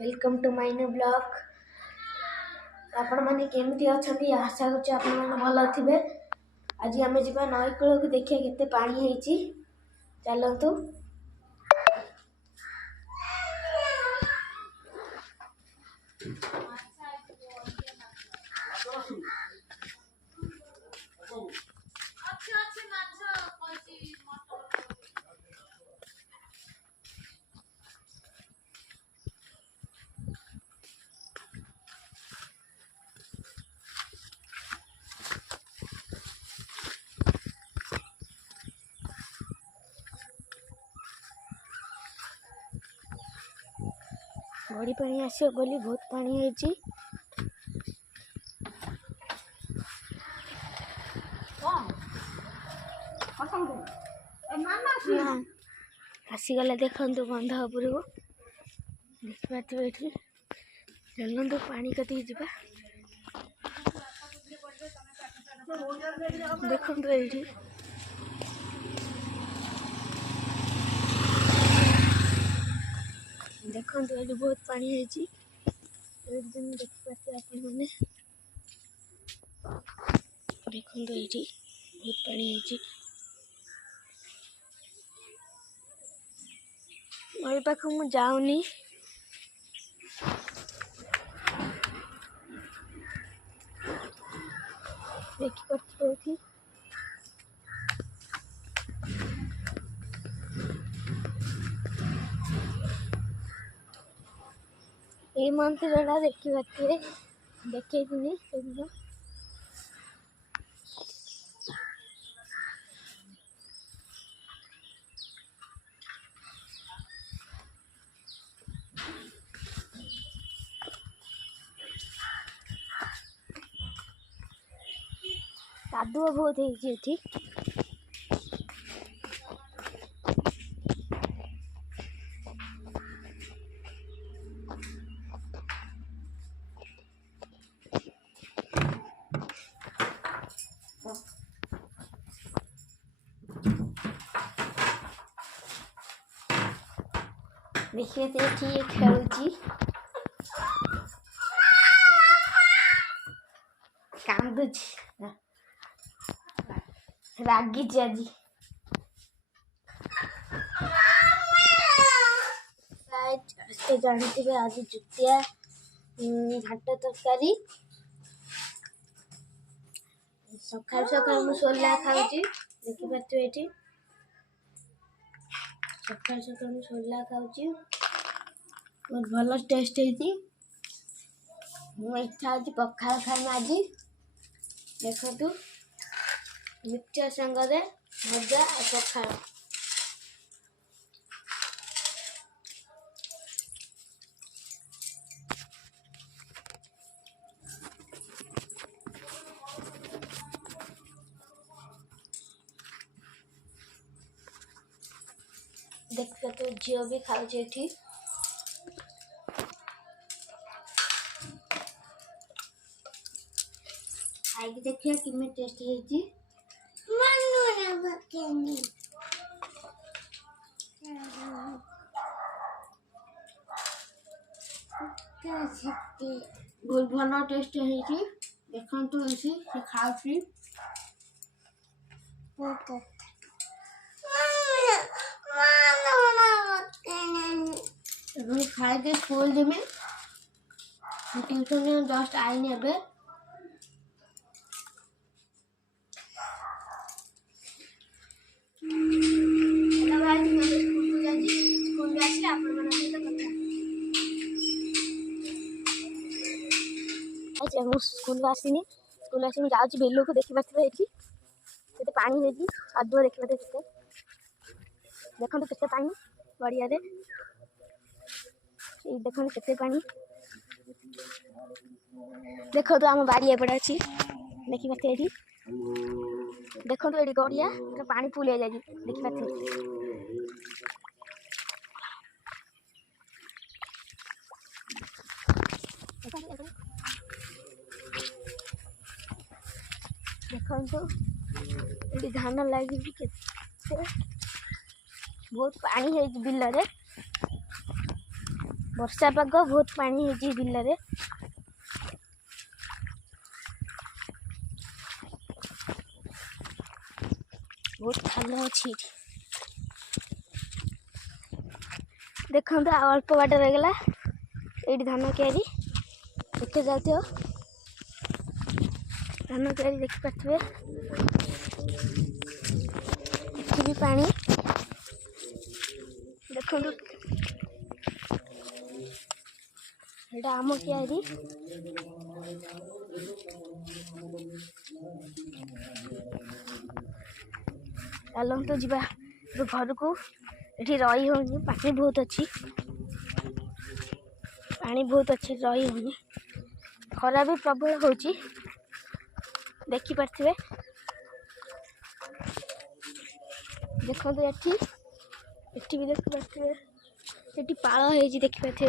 Welcome to my new blog. आपण माने केमती अछंती आशा करछ आपण माने भल थिबे। आज आमे जिबा नई कूल को देखिया केते पानी हेची। चलंतु बड़ी पानी आसियो बोली बहुत पानी हेची। आसीगला देखु बंध उपर को देखिए ये चलु पानी कति जा देखु ये देखु ये बहुत पानी है देखिए आप देखु ये बहुत पानी है नई पाख मु जाऊनी देखिए ये मंदिर देखिए देखनी कादुआ बहुत है देखिए ये खेलुची कांदुची रागी आज जानते आज जुतिया घाट तरकारी सकाल सकाल मु सोला खाऊची देखिए ये सकाल सकाल मु सोला खाऊची बहुत भल टेस्ट है। मो इच्छा होती पखाल खाई आज देखु मिक्सचर संगे भजा और पखाल देखिए तो झील भी खाऊ खाई देखिए कि टेस्ट है बहुत भल टेस्ट है देखु इसी खाऊसी खाए के स्कूल में ट्यूशन जस्ट आई एबे स्कूल आसनी स्कूल आसी जाऊँ बेलू को देखी पारे ये पानी है कादुआ देखिए देखो के पानी गड़िया देखो के पानी देखो तो आम बाड़ी एपटे अच्छी देखी पारे ये देखो ये गड़िया पानी फुल हो जाए देखी पारे देखो ये धान लगे बहुत पानी है बिल रे वर्षा पाग बहुत पानी है बिल में। बहुत खाल अच्छी देखो अल्प बाट रहीगला ये धान क्यारी देखते जाते धान क्यारी देखिपे ये भी पानी देखो एटा आम क्यारी चलते जी घर को ये रही होनी पानी बहुत अच्छी रही होनी खरा भी प्रबल हो देखिपे देखो एठी भी देखिपे ये पाल हो देखिपे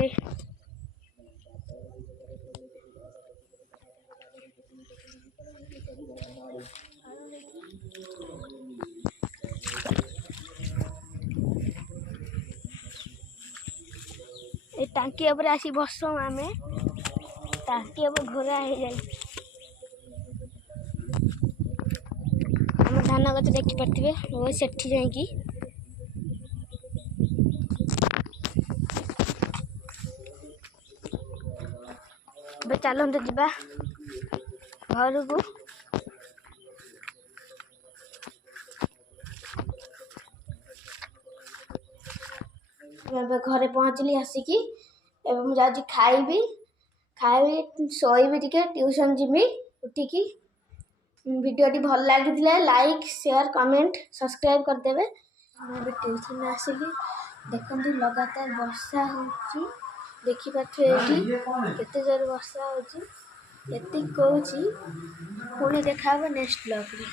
ए टांकी उपर आसी बस आम टांकी उपर घोरा हो जाए आम धान गच देखिपे वो सेठी जाकि चलते जा घर को घरे पहुँचली आसिकी एवं मुझे खाइबी शोइबी टिके ट्यूशन जीवी उठिकी वीडियोटी भल लगी लाइक शेयर कमेंट सब्सक्राइब करदेवे। मैं ट्यूशन आसिली देखो लगातार वर्षा हो देखिपे केते जोर वर्षा हो कहूँ पुणी देखा नेक्स्ट ब्लॉग रे।